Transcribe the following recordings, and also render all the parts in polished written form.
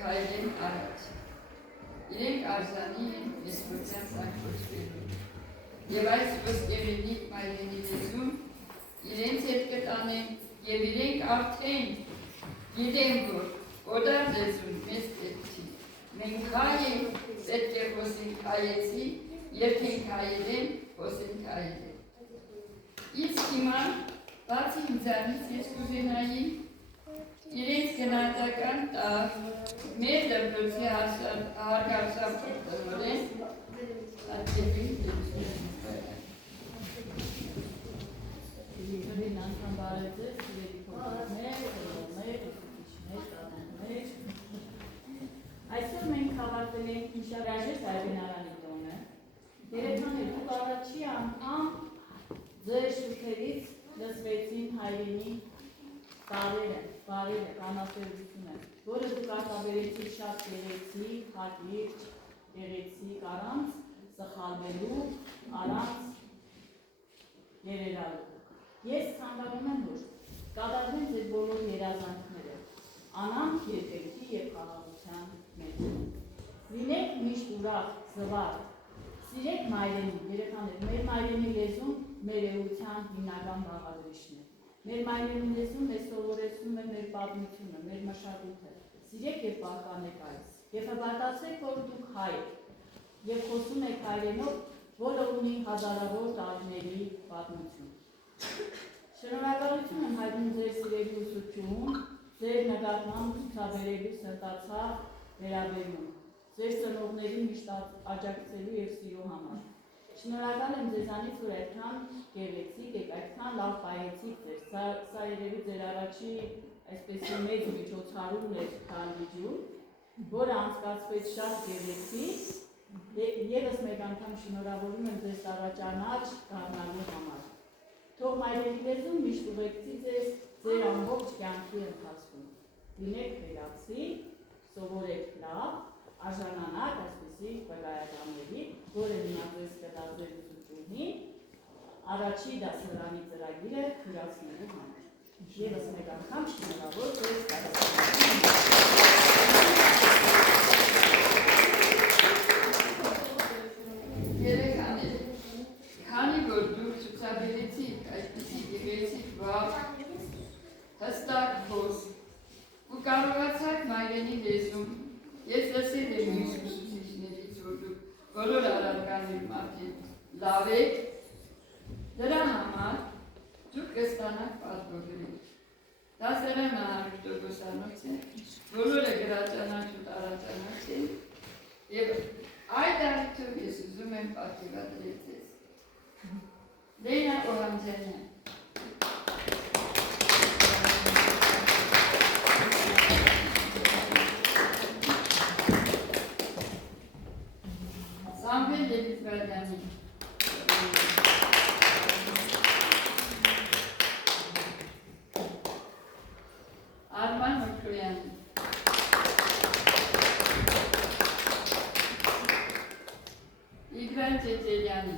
քայլեն առաջ։ Իրենք արժանի են երկրության սարքոչվելու։ Եվ այս ոսկեղենիկ մայրենի լեզուն իրենց հետ կտանեն և իրենք արդեն գիտեն, որ օդար լեզուն մեզ պետք չի։ Մենք հայ ենք, պետք է խոսենք հայեցի, երբենք հայերեն, խոսենք հայերեն։ Իսկ հիմա, բացի ինձանից ես կուզենայի իրենց գնահատական տալ մեր դպրոցի հարգարժան տնօրեն Արտեմի Տեր-Պետրոսյանը։ Իրեն անգամ բարեձեզ, սիրելի փոքրիկներ, տնօրեններ, ուսուցիչներ, կանոններ։ Այսօր մենք հավաքվել ենք Միշարաժեշտ Այգենարանի տոնը։ Երեխաներ, դուք առաջի անգամ ձեր շուքերից լսվեցին հայրենի բարերը, կանասերությունը, որը դուք արտաբերեցիք շատ գեղեցիկ, հակիրճ, գեղեցիկ, առանց սխալվելու, առանց երերալու։ Ես ցանկանում եմ, որ կատարվեն ձեր բոլոր երազանքները, անանք երկրքի և խաղաղության մեջ։ Լինեք միշտ ուրախ, զվարթ, սիրեք մայրենին, երեխաներ, մեր մայրենի լեզուն մեր էության հիմնական բաղադրիչն է։ Մեր մայրենի լեզուն մեզ սովորեցնում է մեր պատմությունը, մեր մշակույթը։ Սիրեք և պահպանեք այս։ Եվ հպարտացրեք, որ դուք հայ եք և խոսում եք հայրենով, որը ունի հազարավոր տարիների պատմություն։ Շնորհակալություն եմ հայտնում ձեր սիրելի ուսուցչուհուն, ձեր նկատմամբ ցուցաբերելու սրտացավ վերաբերում, ձեր ծնողների միշտ աջակցելու և սիրո համար։ Շնորհակալ եմ ձեզանից, որ այդքան գեղեցիկ եք, այդքան լավ պահեցիք ձեզ։ Սա երևի ձեր առաջի այսպեսի մեծ միջոցառումն էր Քալիջում, որը անցկացվեց շատ գեղեցիկ, ևս մեկ անգամ շնորհավորում եմ ձեզ առաջանաչ դառնալու համար։ Թող մայրենի լեզուն միշտ ուղեկցի ձեզ ձեր ամբողջ կյանքի ընթացքում։ Լինեք խելացի, սովորեք լավ, արժանանաք այսպիսի վկայականների, որը հիմա ձեզ կտա ձեր ուսուցչուհին, առաջի դասարանի ծրագիրը թույլատնելու համար։ ԵՒս մեկ անգամ շնորհավոր ձեզ Երեխաներ, քանի որ դուք ցուցաբերեցիք այսպիսի գեղեցիկ վաղ, հստակ խոսք ու կարողացաք մայրենի լեզուն, ես լսել եմ մյուս ուսուցիչներից, որ դուք բոլոր առարկաներում արդեն լավ եք, դրա համար դուք կստանաք պատվոգրի։ Դասարանը 100%-անոց է, բոլորը գրաճանաչ ու տարաճանաչ են, և այդ արդյոք ես ուզում եմ պատկերադրել ձեզ։ Լենա Օհանջանյան։ Սամվել Լևիզվարյանի։ Արման Մոքրոյանի։ Իգրան Ճեճելյանի։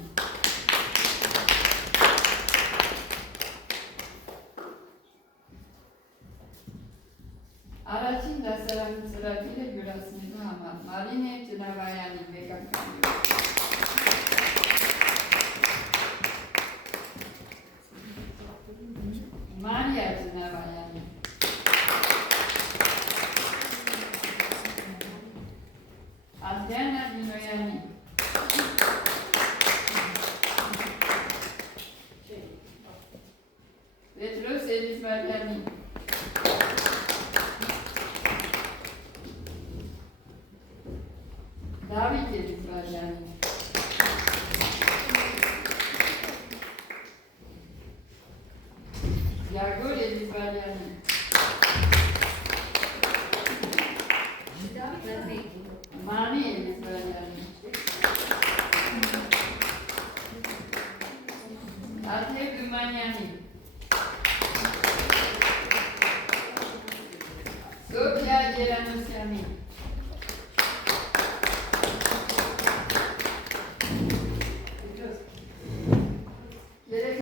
Առաջին դասարանի ծրագիրը յուրացնելու համար Մարինե Ջնավայանի մեկ անգամ։ Մարիա Ջնավայանի։ Ադրիանա Նինոյանի։ Պետրոս Էլիզբարյանի։ Դավիթ Էլիզբարյանի։ Յագոր Էլիզբարյանի։ Մանի Էլիզբարյանի։ Աթև Դումանյանի։ Սոփիա Երանոսյանի։